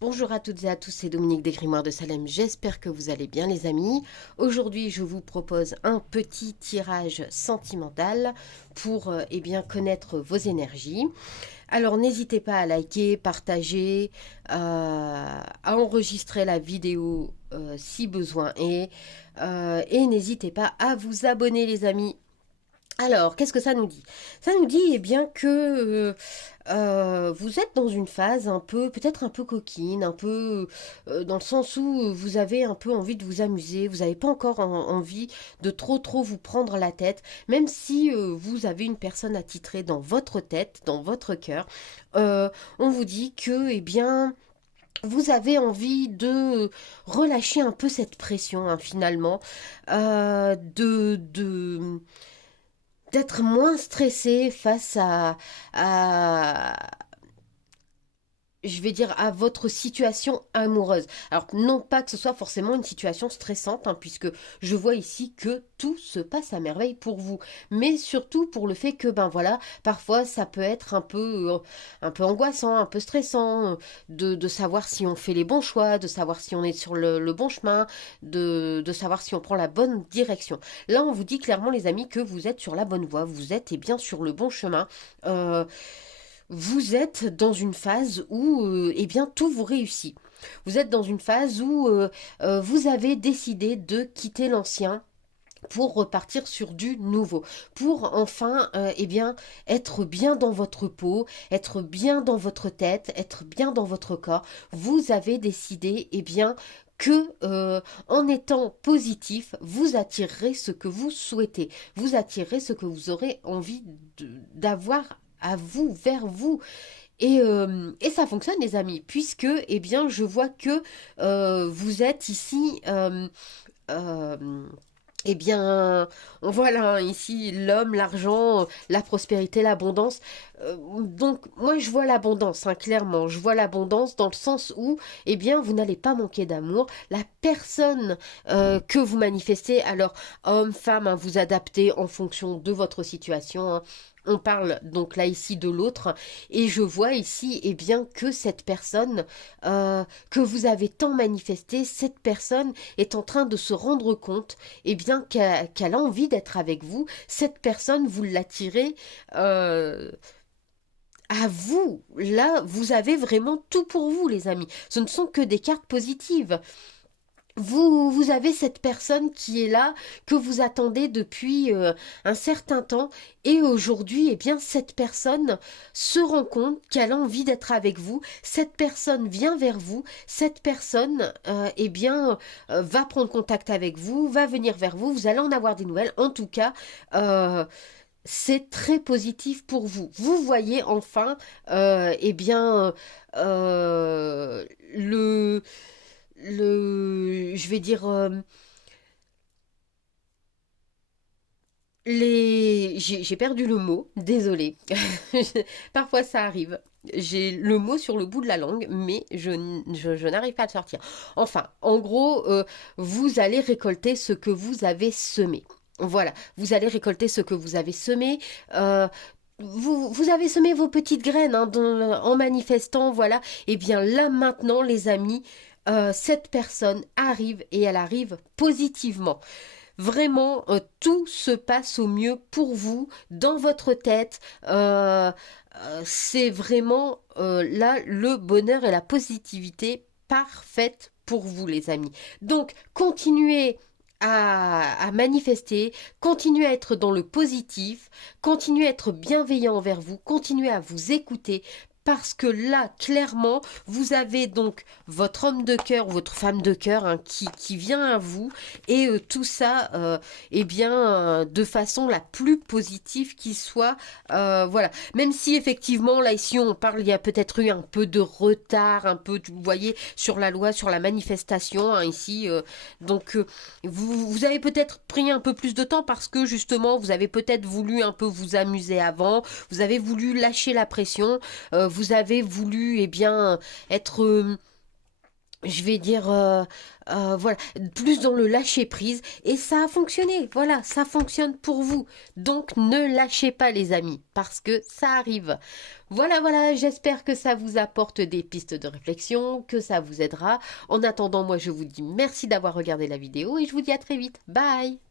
Bonjour à toutes et à tous, c'est Dominique des Grimoires de Salem, j'espère que vous allez bien les amis. Aujourd'hui je vous propose un petit tirage sentimental pour connaître vos énergies. Alors n'hésitez pas à liker, partager, à enregistrer la vidéo si besoin est, et n'hésitez pas à vous abonner les amis. Alors, qu'est-ce que ça nous dit? Ça nous dit bien que vous êtes dans une phase un peu, peut-être un peu coquine, un peu dans le sens où vous avez un peu envie de vous amuser, vous n'avez pas encore envie de trop vous prendre la tête, même si vous avez une personne attitrée dans votre tête, dans votre cœur. On vous dit que, vous avez envie de relâcher un peu cette pression, hein, finalement, d'être moins stressé face à, je vais dire, à votre situation amoureuse. Alors, non pas que ce soit forcément une situation stressante, hein, puisque je vois ici que tout se passe à merveille pour vous, mais surtout pour le fait que, ben voilà, parfois ça peut être un peu angoissant, un peu stressant, de savoir si on fait les bons choix, de savoir si on est sur le bon chemin, de savoir si on prend la bonne direction. Là, on vous dit clairement, les amis, que vous êtes sur la bonne voie, vous êtes sur le bon chemin. Euh, vous êtes dans une phase où tout vous réussit. Vous êtes dans une phase où vous avez décidé de quitter l'ancien pour repartir sur du nouveau, pour enfin être bien dans votre peau, être bien dans votre tête, être bien dans votre corps. Vous avez décidé que en étant positif, vous attirerez ce que vous souhaitez, vous attirerez ce que vous aurez envie d'avoir à vous, vers vous. Et ça fonctionne, les amis, puisque, je vois que vous êtes ici, euh, eh bien, voilà, hein, ici, l'homme, l'argent, la prospérité, l'abondance. Donc, moi, je vois l'abondance, hein, clairement. Je vois l'abondance dans le sens où, vous n'allez pas manquer d'amour. La personne que vous manifestez, alors, homme, femme, hein, vous adaptez en fonction de votre situation, hein. On parle donc là ici de l'autre et je vois ici que cette personne que vous avez tant manifesté, cette personne est en train de se rendre compte qu'elle a envie d'être avec vous. Cette personne, vous l'attirez euh, à vous. Là, vous avez vraiment tout pour vous, les amis. Ce ne sont que des cartes positives. Vous avez cette personne qui est là, que vous attendez depuis un certain temps, et aujourd'hui, cette personne se rend compte qu'elle a envie d'être avec vous, cette personne vient vers vous, cette personne, va prendre contact avec vous, va venir vers vous, vous allez en avoir des nouvelles, en tout cas, c'est très positif pour vous. Vous voyez enfin, euh, eh bien, euh, le je vais dire, j'ai perdu le mot, désolé. Parfois ça arrive. J'ai le mot sur le bout de la langue, mais je n'arrive pas à le sortir. Enfin, en gros, vous allez récolter ce que vous avez semé. Voilà, vous allez récolter ce que vous avez semé. euh, vous avez semé vos petites graines, hein, en manifestant, voilà. Et bien là maintenant, les amis, cette personne arrive et elle arrive positivement. Vraiment, tout se passe au mieux pour vous, dans votre tête. C'est vraiment là le bonheur et la positivité parfaite pour vous, les amis. Donc, continuez à manifester, continuez à être dans le positif, continuez à être bienveillant envers vous, continuez à vous écouter. Parce que là, clairement, vous avez donc votre homme de cœur ou votre femme de cœur, hein, qui vient à vous et tout ça, de façon la plus positive qui soit. Voilà. Même si effectivement, là ici, on parle, il y a peut-être eu un peu de retard, un peu, vous voyez, sur la loi, sur la manifestation, hein, ici. Vous avez peut-être pris un peu plus de temps parce que justement, vous avez peut-être voulu un peu vous amuser avant, vous avez voulu lâcher la pression, vous avez voulu, être je vais dire, voilà, plus dans le lâcher prise. Et ça a fonctionné. Voilà, ça fonctionne pour vous. Donc ne lâchez pas les amis, parce que ça arrive. Voilà, voilà, j'espère que ça vous apporte des pistes de réflexion, que ça vous aidera. En attendant, moi je vous dis merci d'avoir regardé la vidéo et je vous dis à très vite. Bye!